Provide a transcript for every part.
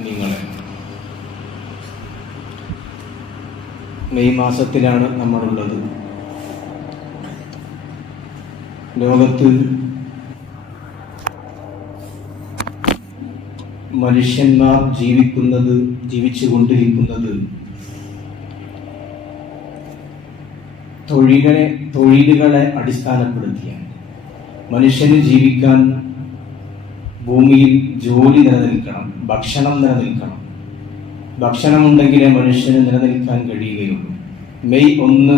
നിങ്ങളെ മെയ് മാസത്തിലാണ് നമ്മളുള്ളത്. ലോകത്ത് മനുഷ്യന്മാർ ജീവിച്ചുകൊണ്ടിരിക്കുന്നത് തൊഴിലുകളെ അടിസ്ഥാനപ്പെടുത്തിയാണ്. മനുഷ്യന് ജീവിക്കാൻ ഭൂമിയിൽ ജോലി നിലനിൽക്കണം, ഭക്ഷണം നിലനിൽക്കണം. ഭക്ഷണമുണ്ടെങ്കിലേ മനുഷ്യന് നിലനിൽക്കാൻ കഴിയുകയുള്ളൂ. മെയ് 1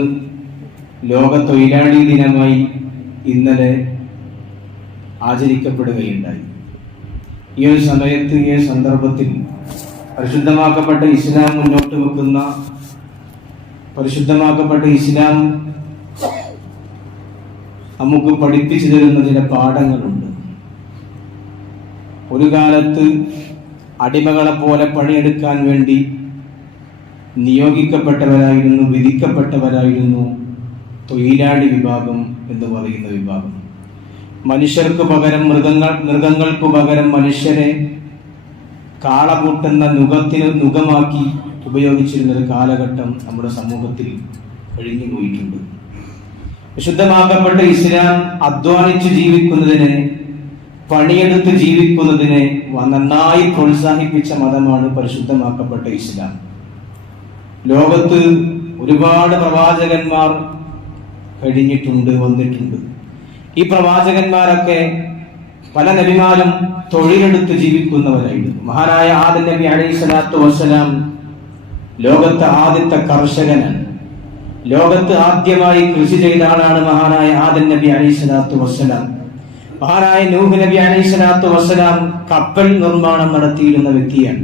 ലോക തൊഴിലാളി ദിനമായി ഇന്നലെ ആചരിക്കപ്പെടുകയുണ്ടായി. ഈ ഒരു സമയത്ത്, ഈ സന്ദർഭത്തിൽ പരിശുദ്ധമാക്കപ്പെട്ട ഇസ്ലാം മുന്നോട്ട് വെക്കുന്ന പരിശുദ്ധമാക്കപ്പെട്ട ഇസ്ലാം നമുക്ക് പഠിപ്പിച്ചു തരുന്ന ചില പാഠങ്ങളുണ്ട്. ഒരു കാലത്ത് അടിമകളെ പോലെ പണിയെടുക്കാൻ വേണ്ടി നിയോഗിക്കപ്പെട്ടവരായിരുന്നു, വിധിക്കപ്പെട്ടവരായിരുന്നു തൊഴിലാളി വിഭാഗം എന്ന് പറയുന്ന വിഭാഗം. മനുഷ്യർക്ക് പകരം മൃഗങ്ങൾക്ക് പകരം മനുഷ്യരെ കാളപൂട്ടുന്ന നുകമാക്കി ഉപയോഗിച്ചിരുന്നൊരു കാലഘട്ടം നമ്മുടെ സമൂഹത്തിൽ കഴിഞ്ഞു പോയിട്ടുണ്ട്. വിശുദ്ധമാക്കപ്പെട്ട ഇസ്ലാം അധ്വാനിച്ച് ജീവിക്കുന്നതിനെ, പണിയെടുത്ത് ജീവിക്കുന്നതിനെ നന്നായി പ്രോത്സാഹിപ്പിച്ച മതമാണ് പരിശുദ്ധമാക്കപ്പെട്ട ഇസ്ലാം. ലോകത്ത് ഒരുപാട് പ്രവാചകന്മാർ വന്നിട്ടുണ്ട്. ഈ പ്രവാചകന്മാരൊക്കെ പല നബിമാരും തൊഴിലെടുത്ത് ജീവിക്കുന്നവരായിരുന്നു. മഹാനായ ആദം നബി അലൈഹി സ്വലാത്തു വസ്സലാം ലോകത്തെ ആദ്യത്തെ കർഷകനാണ്. ലോകത്ത് ആദ്യമായി കൃഷി ചെയ്ത ആളാണ് മഹാനായ ആദം നബി അലൈഹി സ്വലാത്തു വസ്സലാം. മഹാനായ നൂഹ് നബി അലൈഹി സ്വലാത്തു വസ്സലാം കപ്പൽ നിർമ്മാണം നടത്തിയിരുന്ന വ്യക്തിയാണ്.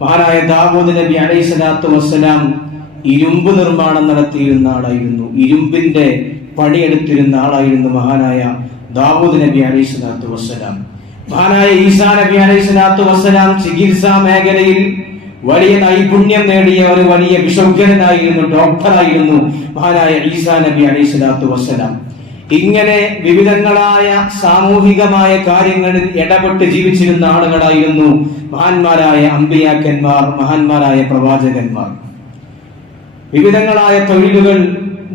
മഹാനായ ദാവൂദ് നബി അലൈഹി സ്വലാത്തു വസ്സലാം ഇരുമ്പ് നിർമ്മാണം നടത്തിയിരുന്ന ആളായിരുന്നു. ഇരുമ്പിന്റെ പണിയെടുത്തിരുന്ന ആളായിരുന്നു മഹാനായ ദാവൂദ് നബി അലൈഹി സ്വലാത്തു വസ്സലാം. മഹാനായ ഈസാ നബി അലൈഹി സ്വലാത്തു വസ്സലാം ചികിത്സാ മേഖലയിൽ വലിയ നൈപുണ്യം നേടിയ ഒരു വലിയ വിശുദ്ധനായിരുന്നു, ഡോക്ടറായിരുന്നു മഹാനായ ഈസാ നബി അലൈഹി സ്വലാത്തു വസ്സലാം. ഇങ്ങനെ വിവിധങ്ങളായ സാമൂഹികമായ കാര്യങ്ങളിൽ ഇടപെട്ട് ജീവിച്ചിരുന്ന ആളുകളായിരുന്നു മഹാന്മാരായ അമ്പിയാക്കന്മാർ, മഹാന്മാരായ പ്രവാചകന്മാർ. വിവിധങ്ങളായ തൊഴിലുകൾ,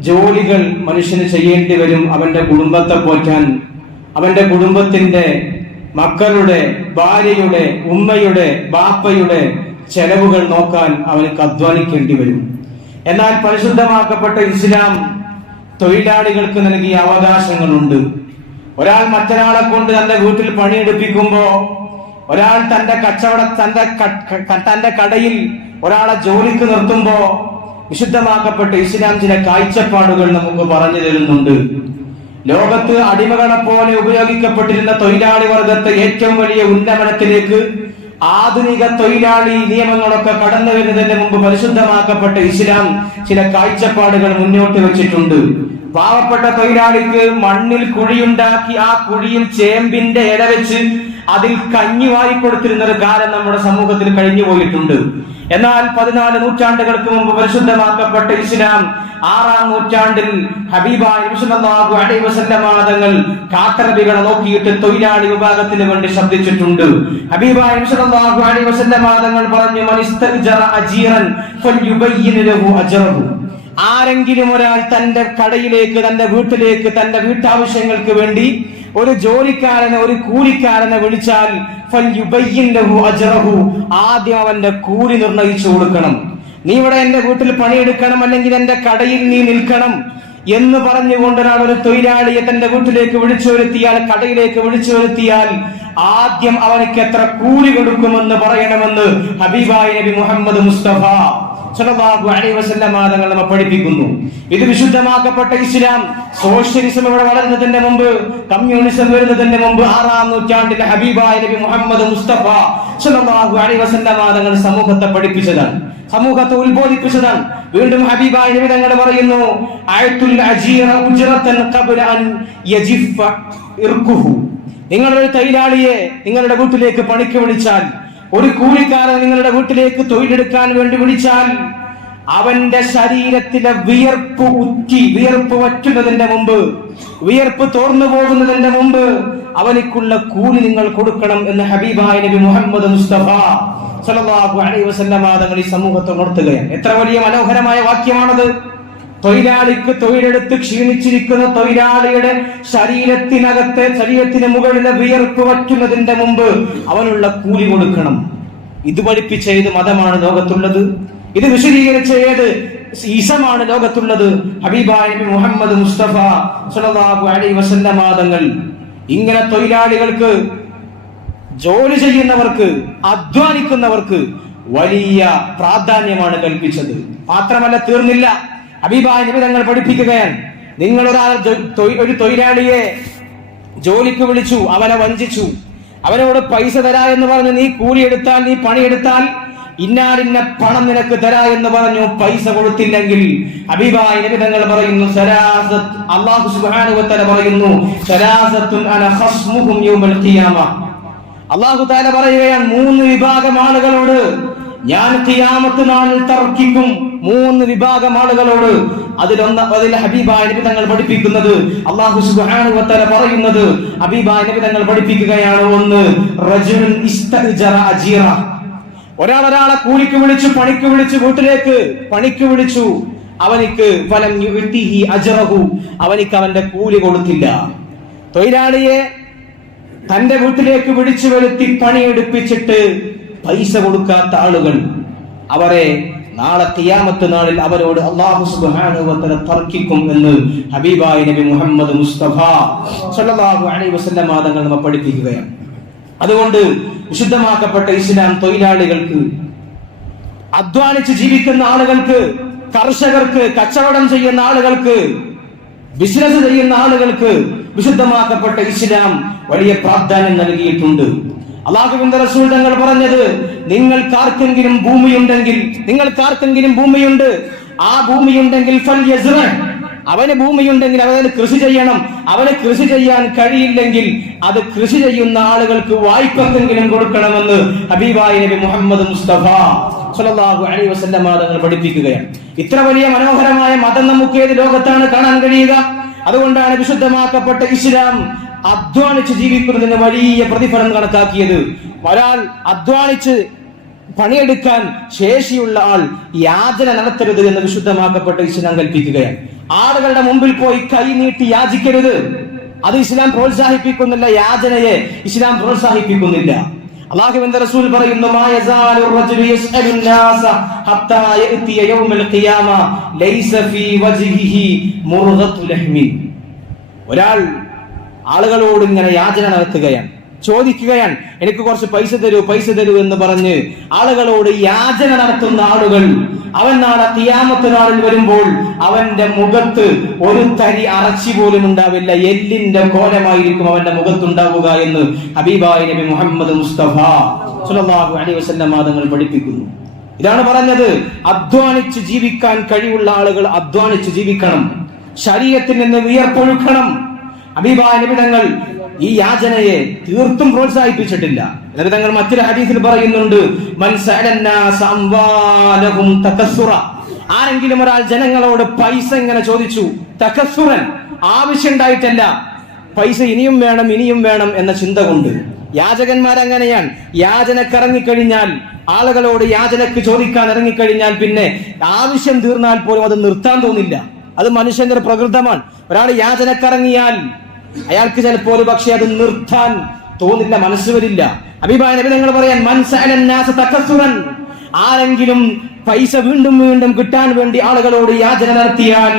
ജോലികൾ മനുഷ്യന് ചെയ്യേണ്ടി വരും. അവന്റെ കുടുംബത്തെ പോറ്റാൻ, അവന്റെ കുടുംബത്തിന്റെ, മക്കളുടെ, ഭാര്യയുടെ, ഉമ്മയുടെ, ബാപ്പയുടെ ചെലവുകൾ നോക്കാൻ അവനക്ക് അധ്വാനിക്കേണ്ടി വരും. എന്നാൽ പരിശുദ്ധമാക്കപ്പെട്ട ഇസ്ലാം തൊഴിലാളികൾക്ക് നൽകിയ അവകാശങ്ങളുണ്ട്. ഒരാൾ മറ്റൊരാളെ കൊണ്ട് തന്റെ വീട്ടിൽ പണിയെടുപ്പിക്കുമ്പോ, ഒരാൾ തന്റെ കടയിൽ ഒരാളെ ജോലിക്ക് നിർത്തുമ്പോ വിശുദ്ധമാക്കപ്പെട്ട ഇസ്ലാം ചില കാഴ്ചപ്പാടുകൾ നമുക്ക് പറഞ്ഞു തരുന്നുണ്ട്. ലോകത്ത് അടിമകളെ പോലെ ഉപയോഗിക്കപ്പെട്ടിരുന്ന തൊഴിലാളി വർഗത്തെ ഏറ്റവും വലിയ ഉന്നമനത്തിലേക്ക് ആധുനിക തൊഴിലാളി നിയമങ്ങളൊക്കെ കടന്നു വരുന്നതിന് മുമ്പ് പരിശുദ്ധമാക്കപ്പെട്ട ഇസ്ലാം ചില കാഴ്ചപ്പാടുകൾ മുന്നോട്ട് വെച്ചിട്ടുണ്ട്. പാവപ്പെട്ട തൊഴിലാളിക്ക് മണ്ണിൽ കുഴിയുണ്ടാക്കി ആ കുഴിയിൽ ചേമ്പിന്റെ ഇല വെച്ച് അതിൽ കഞ്ഞി വാരിക്കൊടുത്തിരുന്ന ഒരു കാലം നമ്മുടെ സമൂഹത്തിൽ കഴിഞ്ഞു പോയിട്ടുണ്ട്. എന്നാൽ 14 നൂറ്റാണ്ടുകൾക്ക് മുമ്പ് പരിശുദ്ധമാക്കപ്പെട്ട ഇസ്ലാം 6-ാം നൂറ്റാണ്ടിൽ ഹബീബായ നബി സല്ലല്ലാഹു അലൈഹി വസല്ലം തങ്ങൾ കാട്ടറബികളെ നോക്കിയിട്ട് തൊഴിലാളി വിഭാഗത്തിന് വേണ്ടി ശബ്ദിച്ചിട്ടുണ്ട്. ഹബീബായ നബി സല്ലല്ലാഹു അലൈഹി വസല്ലം തങ്ങൾ പറഞ്ഞു, മനിസ്തജറ അജീറൻ ഫൽയുബയ്യിൻ ലഹു അജ്റഹു. ആരെങ്കിലും ഒരാൾ തന്റെ കടയിലേക്ക്, തന്റെ വീട്ടിലേക്ക്, തന്റെ വീട്ടാവശ്യങ്ങൾക്ക് വേണ്ടി ഒരു ജോലിക്കാരനെ, ഒരു കൂലിക്കാരനെ വിളിച്ചാൽ ഫൽയുബയ്യിൻ ലഹു അജ്റഹു, ആദ്യം അവന്റെ കൂലി നിർണയിച്ചു കൊടുക്കണം. നീ ഇവിടെ എന്റെ വീട്ടിൽ പണിയെടുക്കണം, അല്ലെങ്കിൽ എന്റെ കടയിൽ നീ നിൽക്കണം എന്ന് പറഞ്ഞുകൊണ്ടൊരാൾ ഒരു തൊഴിലാളിയെ തന്റെ വീട്ടിലേക്ക് വിളിച്ചു വരുത്തിയാൽ, കടയിലേക്ക് വിളിച്ചു വരുത്തിയാൽ ആദ്യം അവനക്ക് എത്ര കൂലി കൊടുക്കുമെന്ന് പറയണമെന്ന് ഹബീബായ നബി മുഹമ്മദ് മുസ്തഫ സല്ലല്ലാഹു അലൈഹി വസല്ലം തങ്ങൾ നമ്മെ പഠിപ്പിക്കുന്നു. ഇത് വിശുദ്ധമാക്കപ്പെട്ട ഇസ്ലാം സോഷ്യലിസം ഇവിടെ വളരുന്നതിന്റെ മുമ്പ്, കമ്മ്യൂണിസം വരുന്നതിന്റെ മുമ്പ് 6-ാം നൂറ്റാണ്ടിലെ ഹബീബായ നബി മുഹമ്മദ് മുസ്തഫ സല്ലല്ലാഹു അലൈഹി വസല്ലം തങ്ങൾ സമൂഹത്തെ പഠിപ്പിച്ചതാണ്, സമൂഹത്തെ ഉത്ബോധിപ്പിച്ചതാണ്. വീണ്ടും ഹബീബായ നബി തങ്ങൾ പറയുന്നു, അയതുൽ അജീറ ഉജ്റതൻ ഖബ്ല അൻ യജിഫ ഇർഖുഹു. നിങ്ങളൊരു തൊഴിലാളിയെ നിങ്ങളുടെ വീട്ടിലേക്ക് പണിക്ക് വിളിച്ചാൽ, ഒരു കൂലിക്കാരൻ നിങ്ങളുടെ വീട്ടിലേക്ക് തൊഴിലെടുക്കാൻ വേണ്ടി വിളിച്ചാൽ, അവന്റെ ശരീരത്തിലെ വിയർപ്പ് വറ്റുന്നതിന്റെ മുമ്പ്, വിയർപ്പ് തോർന്നു പോകുന്നതിന്റെ മുമ്പ് അവനിക്കുള്ള കൂലി നിങ്ങൾ കൊടുക്കണം എന്ന് ഹബീബായ നബി മുഹമ്മദ് മുസ്തഫ സല്ലല്ലാഹു അലൈഹി വസല്ലം തങ്ങൾ ഈ സമൂഹത്തെ ഉണർത്തുകയാണ്. എത്ര വലിയ മനോഹരമായ വാക്യമാണത്! തൊഴിലാളിക്ക് തൊഴിലെടുത്ത് ക്ഷീണിച്ചിരിക്കുന്ന തൊഴിലാളിയുടെ ശരീരത്തിന് മുകളിലെ വിയർപ്പ് വറ്റുന്നതിന്റെ മുമ്പ് അവനുള്ള കൂലി കൊടുക്കണം. ഇത് പഠിപ്പിച്ച ഏത് മതമാണ് ലോകത്തുള്ളത്? ഇത് വിശദീകരിച്ച ഏത് ഈസമാണ് ലോകത്തുള്ളത്? ഹബീബായ നബി മുഹമ്മദ് മുസ്തഫ സല്ലല്ലാഹു അലൈഹി വസല്ലം തങ്ങൾ ഇങ്ങനെ തൊഴിലാളികൾക്ക്, ജോലി ചെയ്യുന്നവർക്ക്, അധ്വാനിക്കുന്നവർക്ക് വലിയ പ്രാധാന്യമാണ് കൽപ്പിച്ചത്. മാത്രമല്ല, തീർന്നില്ല. ഹബീബായ നബി തങ്ങൾ പഠിപ്പിക്കുകയാണ്, നിങ്ങൾ ഒരു തൊഴിലാളിയെ ജോലിക്ക് വിളിച്ചു, അവനെ വഞ്ചിച്ചു, അവനോട് പൈസ തരാ എന്ന് പറഞ്ഞു, നീ കൂലിയെടുത്താൽ, നീ പണിയെടുത്താൽ ഇന്നാലിന്ന പണം നിനക്ക് തരാ എന്ന് പറഞ്ഞു. പൈസ കൊടുത്തില്ലെങ്കിൽ ഹബീബായ നബി തങ്ങൾ പറയുന്നു, അല്ലാഹു സുബ്ഹാനഹു വ തആല പറയുന്നു, സലാസത്തുൻ അന ഖസ്മുഹും യൗമൽ ഖിയാമ. അല്ലാഹു തആല പറയുകയാണ്, 3 വിഭാഗം ആളുകളോട് ഞാൻ ഖിയാമത്ത് നാളിൽ തർക്കിക്കും. 3 വിഭാഗം ആളുകളോട്. അതിൽ ഹബീബായ നബി തങ്ങൾ പഠിപ്പിക്കുന്നത്, അല്ലാഹു സുബ്ഹാനഹു വ തആല പറയുന്നത്, ഹബീബായ നബി തങ്ങൾ പഠിപ്പിക്കുകയാണ്, 1 റജുലുൻ ഇസ്തഅജറ അജീറ. ഒരാളെ കൂലിക്ക് വിളിച്ചു, പണിക്ക് വിളിച്ചു, വീട്ടിലേക്ക് പണിക്ക് വിളിച്ചു, അവനിക്ക് ഫലം യുഅ്തിഹി അജ്റഹു, അവനിക്ക് അവന്റെ കൂലി കൊടുത്തില്ല. തൊഴിലാളിയെ തന്റെ വീട്ടിലേക്ക് വിളിച്ചു വരുത്തി പണിയെടുപ്പിച്ചിട്ട് പൈസ കൊടുക്കാത്ത ആളുകൾ, അവരെ നാളെ ഖിയാമത്ത് നാളിൽ അവരോട് അല്ലാഹു സുബ്ഹാനഹു വ തആല തർക്കിക്കും എന്ന് ഹബീബായ നബി മുഹമ്മദ് മുസ്തഫ സല്ലല്ലാഹു അലൈഹി വസല്ലം തങ്ങൾ നമ്മെ പഠിപ്പിക്കുകയാണ്. അതുകൊണ്ട് വിശുദ്ധമാക്കപ്പെട്ട ഇസ്ലാം തൊഴിലാളികൾക്ക്, അധ്വാനിച്ച് ജീവിക്കുന്ന ആളുകൾക്ക്, കർഷകർക്ക്, കച്ചവടം ചെയ്യുന്ന ആളുകൾക്ക്, ബിസിനസ് ചെയ്യുന്ന ആളുകൾക്ക് വിശുദ്ധമാക്കപ്പെട്ട ഇസ്ലാം വലിയ പ്രാധാന്യം നൽകിയിട്ടുണ്ട്. അല്ലാഹുവിന്റെ റസൂൽ തങ്ങൾ പറഞ്ഞത്, നിങ്ങൾക്കാർക്കെങ്കിലും ഭൂമിയുണ്ട്, ആ ഭൂമിയുണ്ടെങ്കിൽ അവന് ഭൂമിയുണ്ടെങ്കിൽ അവന് കൃഷി ചെയ്യണം. അവന് കൃഷി ചെയ്യാൻ കഴിയില്ലെങ്കിൽ അത് കൃഷി ചെയ്യുന്ന ആളുകൾക്ക് വായ്പക്കെങ്കിലും കൊടുക്കണമെന്ന് ഹബീബായ നബി മുഹമ്മദ് മുസ്തഫ സല്ലല്ലാഹു അലൈഹി വസല്ലം തങ്ങൾ പഠിപ്പിക്കുകയാണ്. ഇത്ര വലിയ മനോഹരമായ മതം നമുക്ക് ഏത് ലോകത്താണ് കാണാൻ കഴിയുക? അതുകൊണ്ടാണ് വിശുദ്ധമാക്കപ്പെട്ട ഇസ്ലാം അധ്വാനിച്ച് ജീവിക്കുന്നതിന് വലിയ പ്രതിഫലം കണക്കാക്കിയത്. ഒരാൾ അധ്വാനിച്ച് പണിയെടുക്കാൻ ശേഷിയുള്ള ആൾ യാചന നടത്തരുത് എന്ന് വിശുദ്ധമാക്കപ്പെട്ട ഇസ്ലാം കൽപ്പിക്കുകയാണ്. ആളുകളുടെ മുമ്പിൽ പോയി കൈ നീട്ടി യാചിക്കരുത്. അത് ഇസ്ലാം പ്രോത്സാഹിപ്പിക്കുന്നില്ല. യാചനയെ ഇസ്ലാം പ്രോത്സാഹിപ്പിക്കുന്നില്ല. അല്ലാഹുവിന്റെ റസൂൽ പറയുന്നു, മാ യസാലു റജുലു യസ്അലു നാസ ഹത്താ യഅതി യൗമൽ ഖിയാമ ലൈസ ഫീ വജ്ഹിഹി മുർഗത്തു ലഹ്മിൻ. ഒരാൾ ആളുകളോട് ഇങ്ങനെ യാചന നടത്തുകയാണ്, ചോദിക്കുകയാണ്, എനിക്ക് കുറച്ച് പൈസ തരൂ എന്ന് പറഞ്ഞ് ആളുകളോട് യാചന നടത്തുന്ന ആളുകൾ, അവൻ നാളെ ഖിയാമത്ത് നാളിൽ വരുമ്പോൾ അവന്റെ മുഖത്ത് ഒരു തരി അറച്ചി പോലും ഉണ്ടാവില്ല, എല്ലിന്റെ കോലമായിരിക്കും അവന്റെ മുഖത്തുണ്ടാവുക എന്ന് ഹബീബായ നബി മുഹമ്മദ് മുസ്തഫ സല്ലല്ലാഹു അലൈഹി വസല്ലം തങ്ങൾ പഠിപ്പിക്കുന്നു. ഇതാണ് പറഞ്ഞത്, അധ്വാനിച്ച് ജീവിക്കാൻ കഴിവുള്ള ആളുകൾ അധ്വാനിച്ച് ജീവിക്കണം, ശരീരത്തിൽ നിന്ന് വിയർപ്പൊഴുക്കണം. ഹബീബായ നബി തങ്ങൾ ഈ യാചനയെ തീർത്തും പ്രോത്സാഹിപ്പിച്ചിട്ടില്ല. നബി തങ്ങൾ മറ്റൊരു ഹദീസിൽ പറയുന്നുണ്ട്, മൻ സഅലന്നാസ അംവാലഹും തകസ്സുറ. ആരെങ്കിലും ഒരാൾ ജനങ്ങളോട് പൈസ ഇങ്ങനെ ചോദിച്ചു, തകസ്സുറൻ, ആവശ്യമുണ്ടായിട്ടല്ല, പൈസ ഇനിയും വേണം എന്ന ചിന്ത കൊണ്ട്. യാചകന്മാരങ്ങനെയാണ്. യാചനക്കിറങ്ങിക്കഴിഞ്ഞാൽ, ആളുകളോട് യാചനക്ക് ചോദിക്കാൻ ഇറങ്ങിക്കഴിഞ്ഞാൽ പിന്നെ ആവശ്യം തീർന്നാൽ പോലും അത് നിർത്താൻ തോന്നില്ല. അത് മനുഷ്യന്റെ ഒരു പ്രകൃതമാണ്. ഒരാൾ യാചനക്കിറങ്ങിയാൽ അയാൾക്ക് ചിലപ്പോൾ ഒരു പക്ഷേ അത് നിർത്താൻ തോന്നില്ല, മനസ്സ് വരില്ല. ഹബീബായ നബി തങ്ങൾ പറയാൻ, മൻ സഅലന്നാസ തകസ്സുറൻ, ആരെങ്കിലും പൈസ വീണ്ടും വീണ്ടും കിട്ടാൻ വേണ്ടി ആളുകളോട് യാചന നടത്തിയാൽ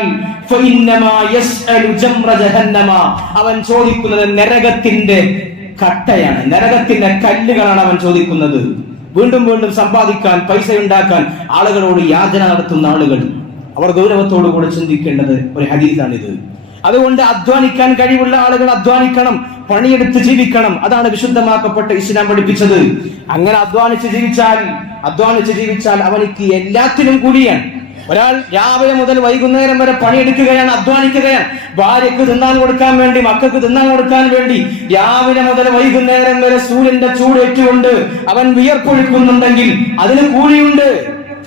ഫഇന്നമാ യസ്അലു ജംറ ജഹന്നമ, അവൻ ചോദിക്കുന്നത് നരകത്തിന്റെ കട്ടയാണ്, നരകത്തിന്റെ കല്ലുകളാണ് അവൻ ചോദിക്കുന്നത്. വീണ്ടും വീണ്ടും സമ്പാദിക്കാൻ, പൈസ ഉണ്ടാക്കാൻ ആളുകളോട് യാചന നടത്തുന്ന ആളുകൾ, അവർ ഗൗരവത്തോടു കൂടെ ചിന്തിക്കേണ്ടത് ഒരു ഹദീസാണിത്. അതുകൊണ്ട് അധ്വാനിക്കാൻ കഴിവുള്ള ആളുകൾ അധ്വാനിക്കണം, പണിയെടുത്ത് ജീവിക്കണം. അതാണ് വിശുദ്ധമാക്കപ്പെട്ട ഇസ്ലാം പഠിപ്പിച്ചത്. അങ്ങനെ അധ്വാനിച്ച് ജീവിച്ചാൽ അവനിക്ക് എല്ലാത്തിനും കൂടിയാണ്. ഒരാൾ രാവിലെ മുതൽ വൈകുന്നേരം വരെ പണിയെടുക്കുകയാണ്, അധ്വാനിക്കുകയാണ്, ഭാര്യക്ക് തിന്നാൻ കൊടുക്കാൻ വേണ്ടി, മക്കൾക്ക് തിന്നാൻ കൊടുക്കാൻ വേണ്ടി രാവിലെ മുതൽ വൈകുന്നേരം വരെ സൂര്യന്റെ ചൂടേറ്റുകൊണ്ട് അവൻ വിയർപ്പൊഴുക്കുന്നുണ്ടെങ്കിൽ അതിന് കൂലിയുണ്ട്.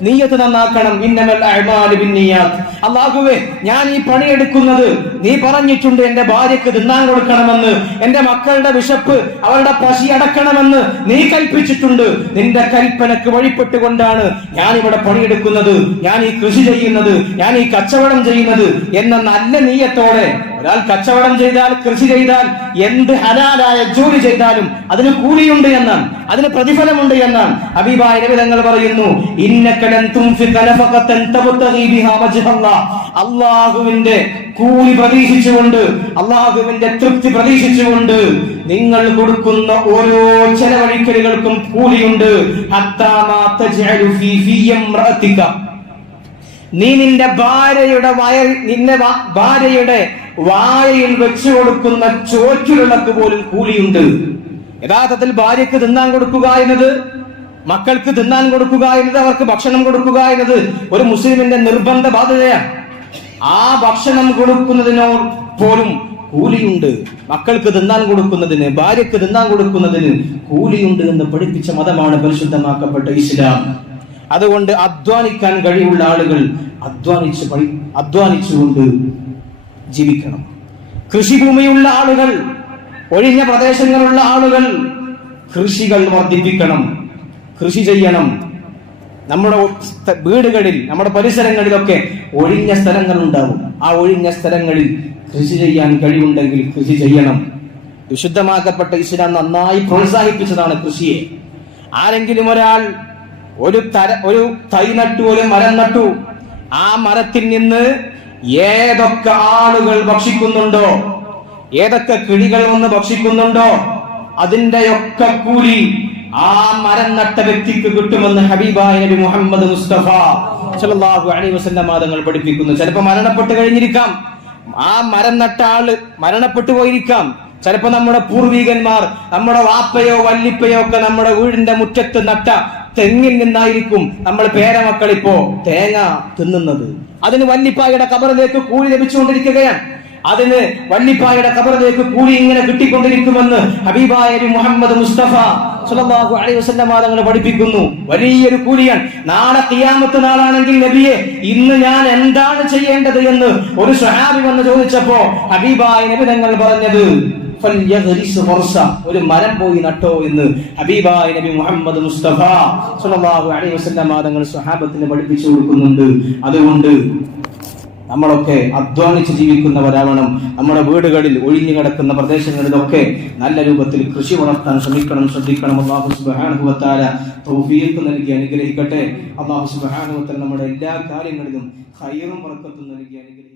നീയത്ത് നന്നാക്കണം. ഇന്നമൽ അഅ്മാലു ബിന്നിയാത്ത്. അല്ലാഹുവേ, ഞാൻ ഈ പണിയെടുക്കുന്നത് നീ പറഞ്ഞിട്ടുണ്ട് എന്റെ ഭാര്യക്ക് തിന്നാൻ കൊടുക്കണമെന്ന്, എന്റെ മക്കളുടെ വിശപ്പ് അവരുടെ പശി അടക്കണമെന്ന് നീ കൽപ്പിച്ചിട്ടുണ്ട്. നിന്റെ കൽപ്പനക്ക് വഴിപ്പെട്ടുകൊണ്ടാണ് ഞാൻ ഇവിടെ പണിയെടുക്കുന്നത്, ഞാൻ ഈ കൃഷി ചെയ്യുന്നത്, ഞാൻ ഈ കച്ചവടം ചെയ്യുന്നത് എന്ന നല്ല നീയത്തോടെ ഒരാൾ കച്ചവടം ചെയ്താൽ, കൃഷി ചെയ്താൽ, എന്ത് ഹലാലായ ജോലി ചെയ്താലും അതിന് കൂലിയുണ്ട് എന്നാണ്, അതിന് പ്രതിഫലമുണ്ട് എന്നാണ് ഹബീബായ നബി തങ്ങൾ പറയുന്നു. ഇന്നക ലൻ തുൻഫിഖ നഫഖതൻ തബ്തഗി ബിഹാ വജ്ഹല്ലാഹ്. അല്ലാഹുവിന്റെ കൂലി പ്രതീക്ഷിച്ചുകൊണ്ട്, അല്ലാഹുവിന്റെ തൃപ്തി പ്രതീക്ഷിച്ചുകൊണ്ട് നിങ്ങൾ കൊടുക്കുന്ന ഓരോ ചെലവഴിക്കലുകൾക്കും കൂലിയുണ്ട്. ഹത്താ മാ തജ്അലു ഫീ ഇംറഅതിക. നീ നിന്റെ ഭാര്യയുടെ ഭാര്യയുടെ വായയിൽ വെച്ചു കൊടുക്കുന്ന ചോറ്റുരുളക്ക് പോലും കൂലിയുണ്ട്. യഥാർത്ഥത്തിൽ ഭാര്യക്ക് തിന്നാൻ കൊടുക്കുക എന്നത്, മക്കൾക്ക് തിന്നാൻ കൊടുക്കുക എന്നത്, അവർക്ക് ഭക്ഷണം കൊടുക്കുക എന്നത് ഒരു മുസ്ലിമിന്റെ നിർബന്ധ ബാധ്യതയാണ്. ആ ഭക്ഷണം കൊടുക്കുന്നതിനോ പോലും കൂലിയുണ്ട്. മക്കൾക്ക് തിന്നാൻ കൊടുക്കുന്നതിന്, ഭാര്യക്ക് തിന്നാൻ കൊടുക്കുന്നതിന് കൂലിയുണ്ട് എന്ന് പഠിപ്പിച്ച മതമാണ് പരിശുദ്ധമാക്കപ്പെട്ട ഇസ്ലാം. അതുകൊണ്ട് അധ്വാനിക്കാൻ കഴിവുള്ള ആളുകൾ അധ്വാനിച്ചുകൊണ്ട് ജീവിക്കണം. കൃഷിഭൂമിയുള്ള ആളുകൾ, ഒഴിഞ്ഞ പ്രദേശങ്ങളുള്ള ആളുകൾ കൃഷികൾ വർദ്ധിപ്പിക്കണം, കൃഷി ചെയ്യണം. നമ്മുടെ വീടുകളിൽ, നമ്മുടെ പരിസരങ്ങളിലൊക്കെ ഒഴിഞ്ഞ സ്ഥലങ്ങൾ ഉണ്ടാവും. ആ ഒഴിഞ്ഞ സ്ഥലങ്ങളിൽ കൃഷി ചെയ്യാൻ കഴിവുണ്ടെങ്കിൽ കൃഷി ചെയ്യണം. വിശുദ്ധമാക്കപ്പെട്ട ഇസ്ലാം നന്നായി പ്രോത്സാഹിപ്പിച്ചതാണ് കൃഷിയെ. ആരെങ്കിലും ഒരാൾ ഒരു തൈ നട്ടു, ഒരു മരം നട്ടു, ആ മരത്തിൽ നിന്ന് ഏതൊക്കെ ആളുകൾ ഭക്ഷിക്കുന്നുണ്ടോ, ഏതൊക്കെ കിളികൾ വന്ന് ഭക്ഷിക്കുന്നുണ്ടോ, അതിന്റെയൊക്കെ കൂലി ആ മരം നട്ട വ്യക്തിക്ക് കിട്ടുമെന്ന് ഹബീബായ നബി മുഹമ്മദ് മുസ്തഫ സല്ലല്ലാഹു അലൈഹി വസല്ലം തങ്ങൾ പഠിപ്പിക്കുന്നു. ചിലപ്പോ മരണപ്പെട്ട് കഴിഞ്ഞിരിക്കാം, ആ മരം നട്ട ആള് മരണപ്പെട്ടു പോയിരിക്കാം. ചിലപ്പോ നമ്മുടെ പൂർവികന്മാർ, നമ്മുടെ വാപ്പയോ വല്ലിപ്പയോ ഒക്കെ നമ്മുടെ വീടിന്റെ മുറ്റത്ത് നട്ട തെങ്ങിൽ നിന്നായിരിക്കും നമ്മൾ പേരമക്കൾ ഇപ്പോ തേങ്ങ തിന്നുന്നത്. അതിന് വല്ലിപ്പായുടെ ഖബറിലേക്ക് കൂലി ലഭിച്ചുകൊണ്ടിരിക്കുകയാണ്. അതിന് വല്ലിപ്പായുടെ ഖബറിലേക്ക് കൂലി ഇങ്ങനെ കിട്ടിക്കൊണ്ടിരിക്കുമെന്ന് ഹബീബായ മുഹമ്മദ് മുസ്തഫ സല്ലല്ലാഹു അലൈഹി വസല്ലം തങ്ങൾ പഠിപ്പിക്കുന്നു. വലിയൊരു കൂലിയാണ്. നാളെ ഖിയാമത്ത് നാളാണെങ്കിൽ നബിയെ, ഇന്ന് ഞാൻ എന്താണ് ചെയ്യേണ്ടത് എന്ന് ഒരു സ്വഹാബി വന്ന് ചോദിച്ചപ്പോ ഹബീബായ നബി തങ്ങൾ പറഞ്ഞത് ഒരു മരം പോയി നട്ടോ എന്ന് ഹബീബായ നബി മുഹമ്മദ് മുസ്തഫ സല്ലല്ലാഹു അലൈഹി വസല്ലം തങ്ങൾ സ്വഹാബത്തിന് പഠിപ്പിച്ചു കൊടുക്കുന്നുണ്ട്. അതുകൊണ്ട് നമ്മളൊക്കെ അധ്വാനിച്ച് ജീവിക്കുന്നവരാവണം. നമ്മുടെ വീടുകളിൽ, ഒഴിഞ്ഞു കിടക്കുന്ന പ്രദേശങ്ങളിലൊക്കെ നല്ല രൂപത്തിൽ കൃഷി വളർത്താൻ ശ്രദ്ധിക്കണം. അല്ലാഹു സുബ്ഹാനഹു വ തആല തൗഫീഖ് നൽകി അനുഗ്രഹിക്കട്ടെ. അല്ലാഹു സുബ്ഹാനഹു വ തആല നമ്മുടെ എല്ലാ കാര്യങ്ങളിലും ഖൈറും ബറക്കത്തും നൽകി അനുഗ്രഹിക്കട്ടെ.